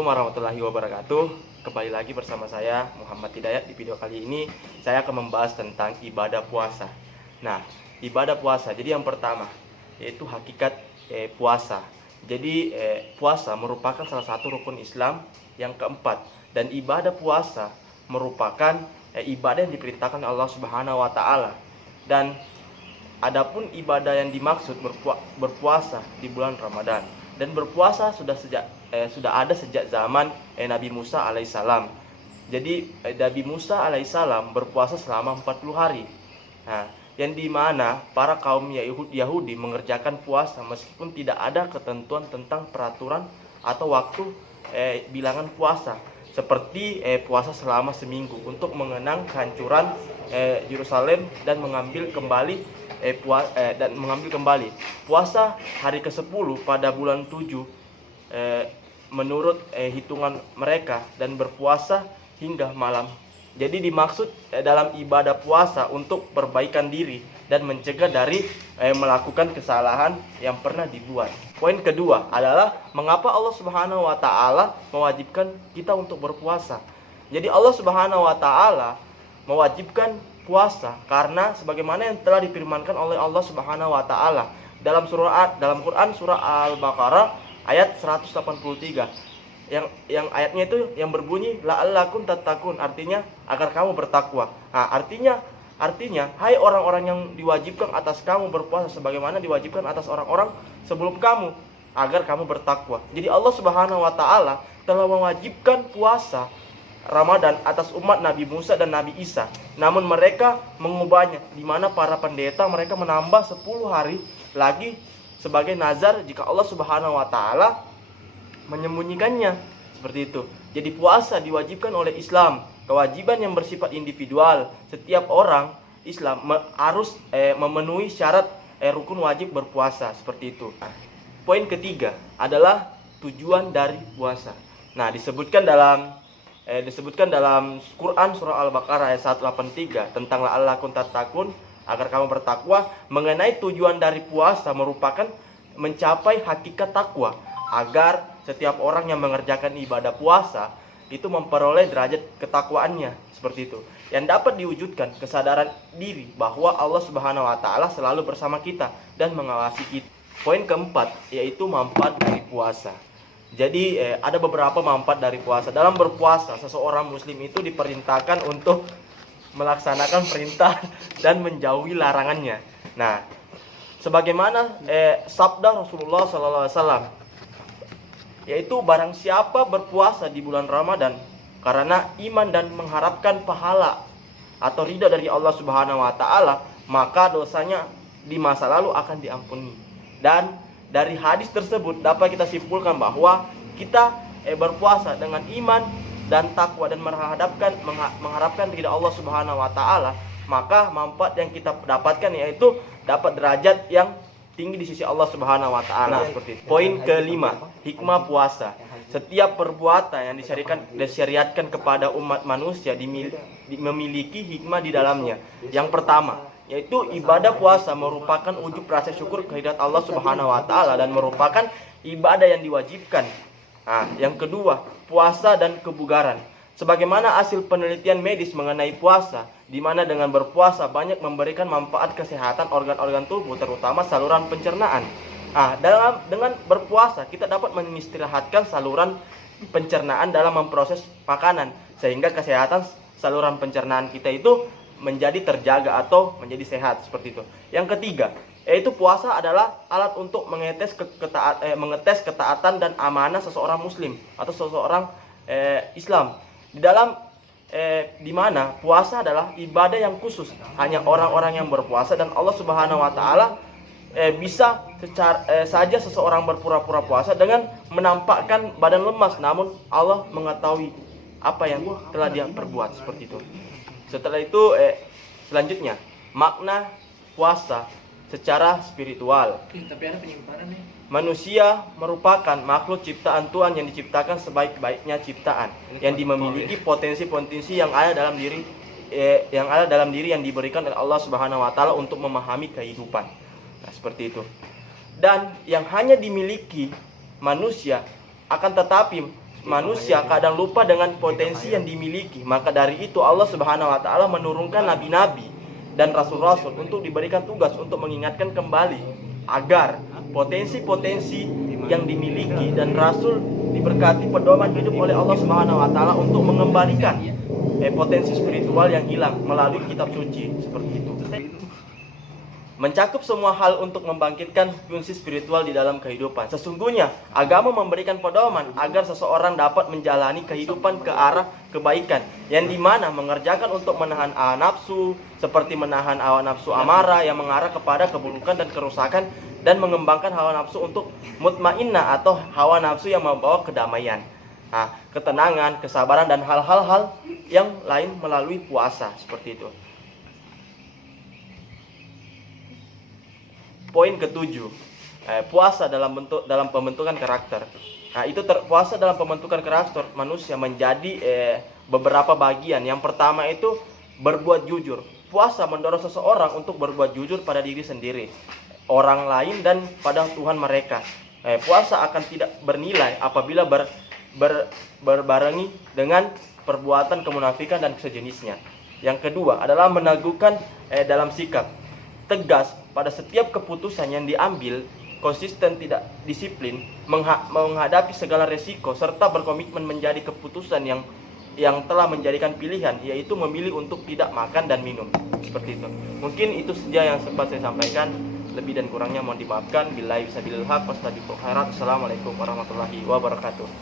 Assalamualaikum warahmatullahi wabarakatuh. Kembali lagi bersama saya Muhammad Hidayat. Di video kali ini saya akan membahas tentang ibadah puasa. Nah, ibadah puasa. Jadi yang pertama yaitu hakikat puasa. Jadi puasa merupakan salah satu rukun Islam yang keempat, dan ibadah puasa merupakan ibadah yang diperintahkan Allah Subhanahu wa taala. Dan adapun ibadah yang dimaksud berpuasa di bulan Ramadan, dan berpuasa sudah ada sejak zaman Nabi Musa alaihissalam. Jadi Nabi Musa alaihissalam berpuasa selama 40 hari. Nah, yang dimana para kaum Yahudi mengerjakan puasa meskipun tidak ada ketentuan tentang peraturan atau waktu bilangan puasa, seperti puasa selama seminggu untuk mengenang kehancuran Yerusalem dan mengambil kembali puasa hari ke-10 pada bulan 7 menurut hitungan mereka, dan berpuasa hingga malam. Jadi dimaksud dalam ibadah puasa untuk perbaikan diri dan mencegah dari melakukan kesalahan yang pernah dibuat. Poin kedua adalah mengapa Allah Subhanahu wa taala mewajibkan kita untuk berpuasa. Jadi Allah Subhanahu wa taala mewajibkan puasa karena sebagaimana yang telah difirmankan oleh Allah Subhanahu wa taala dalam Quran surah Al-Baqarah ayat 183. Yang ayatnya itu yang berbunyi la'allakum tattaqun, artinya agar kamu bertakwa. Nah, artinya hai orang-orang yang diwajibkan atas kamu berpuasa sebagaimana diwajibkan atas orang-orang sebelum kamu, agar kamu bertakwa. Jadi Allah Subhanahu wa taala telah mewajibkan puasa Ramadan atas umat Nabi Musa dan Nabi Isa. Namun mereka mengubahnya, di mana para pendeta mereka menambah 10 hari lagi sebagai nazar jika Allah Subhanahu wa taala menyembunyikannya. Seperti itu. Jadi puasa diwajibkan oleh Islam, kewajiban yang bersifat individual. Setiap orang Islam harus memenuhi syarat rukun wajib berpuasa, seperti itu. Poin ketiga adalah tujuan dari puasa. Nah, disebutkan dalam Quran surah Al-Baqarah ayat 183 tentang la'allakum tattaqun, agar kamu bertakwa. Mengenai tujuan dari puasa merupakan mencapai hakikat takwa, agar setiap orang yang mengerjakan ibadah puasa itu memperoleh derajat ketakwaannya, seperti itu, yang dapat diwujudkan kesadaran diri bahwa Allah Subhanahu wa taala selalu bersama kita dan mengawasi kita. Poin keempat yaitu manfaat dari puasa. Jadi ada beberapa manfaat dari puasa. Dalam berpuasa, seseorang muslim itu diperintahkan untuk melaksanakan perintah dan menjauhi larangannya. Nah, sebagaimana sabda Rasulullah SAW, yaitu barang siapa berpuasa di bulan Ramadan karena iman dan mengharapkan pahala atau ridha dari Allah Subhanahu wa taala, maka dosanya di masa lalu akan diampuni. Dan dari hadis tersebut dapat kita simpulkan bahwa kita berpuasa dengan iman dan takwa dan mengharapkan ridha Allah Subhanahu wa taala, maka manfaat yang kita dapatkan yaitu dapat derajat yang tinggi di sisi Allah Subhanahu wa taala, seperti itu. Poin kelima, hikmah puasa. Setiap perbuatan yang disyariatkan kepada umat manusia memiliki hikmah di dalamnya. Yang pertama, yaitu ibadah puasa merupakan wujud rasa syukur kehadirat Allah Subhanahu wa taala dan merupakan ibadah yang diwajibkan. Nah, yang kedua, puasa dan kebugaran. Sebagaimana hasil penelitian medis mengenai puasa, di mana dengan berpuasa banyak memberikan manfaat kesehatan organ-organ tubuh, terutama saluran pencernaan. Nah, dengan berpuasa kita dapat mengistirahatkan saluran pencernaan dalam memproses makanan, sehingga kesehatan saluran pencernaan kita itu menjadi terjaga atau menjadi sehat, seperti itu. Yang ketiga, yaitu puasa adalah alat untuk mengetes ketaatan dan amanah seseorang muslim atau seseorang Islam. Di mana puasa adalah ibadah yang khusus, hanya orang-orang yang berpuasa, dan Allah Subhanahu wa taala bisa saja seseorang berpura-pura puasa dengan menampakkan badan lemas, namun Allah mengetahui apa yang telah dia perbuat, seperti itu. Setelah itu selanjutnya makna puasa secara spiritual. Tapi ada penyimpanan nih. Manusia merupakan makhluk ciptaan Tuhan yang diciptakan sebaik-baiknya ciptaan, yang memiliki potensi-potensi yang ada dalam diri yang diberikan oleh Allah Subhanahu wa taala untuk memahami kehidupan. Nah, seperti itu. Dan yang hanya dimiliki manusia, akan tetapi manusia kadang lupa dengan potensi yang dimiliki. Maka dari itu Allah Subhanahu wa taala menurunkan nabi-nabi dan rasul-rasul untuk diberikan tugas untuk mengingatkan kembali agar potensi-potensi yang dimiliki dan rasul diberkati pedoman hidup oleh Allah Subhanahu wa taala untuk mengembalikan potensi spiritual yang hilang melalui kitab suci seperti itu. Mencakup semua hal untuk membangkitkan fungsi spiritual di dalam kehidupan. Sesungguhnya agama memberikan pedoman agar seseorang dapat menjalani kehidupan ke arah kebaikan, yang dimana mengerjakan untuk menahan hawa nafsu, seperti menahan hawa nafsu amarah yang mengarah kepada keburukan dan kerusakan, dan mengembangkan hawa nafsu untuk mutmainnah atau hawa nafsu yang membawa kedamaian, ketenangan, kesabaran, dan hal-hal yang lain melalui puasa seperti itu. Poin ketujuh, puasa dalam pembentukan karakter. Puasa dalam pembentukan karakter manusia menjadi beberapa bagian. Yang pertama itu berbuat jujur. Puasa mendorong seseorang untuk berbuat jujur pada diri sendiri, orang lain, dan pada Tuhan mereka. Puasa akan tidak bernilai apabila berbarengi dengan perbuatan kemunafikan dan sejenisnya. Yang kedua adalah meneguhkan dalam sikap tegas pada setiap keputusan yang diambil, konsisten, tidak disiplin, menghadapi segala resiko, serta berkomitmen menjadi keputusan yang telah menjadikan pilihan, yaitu memilih untuk tidak makan dan minum. Seperti itu. Mungkin itu saja yang sempat saya sampaikan. Lebih dan kurangnya mohon dimaafkan. Billahi fisabilil haq, wassalamualaikum warahmatullahi wabarakatuh.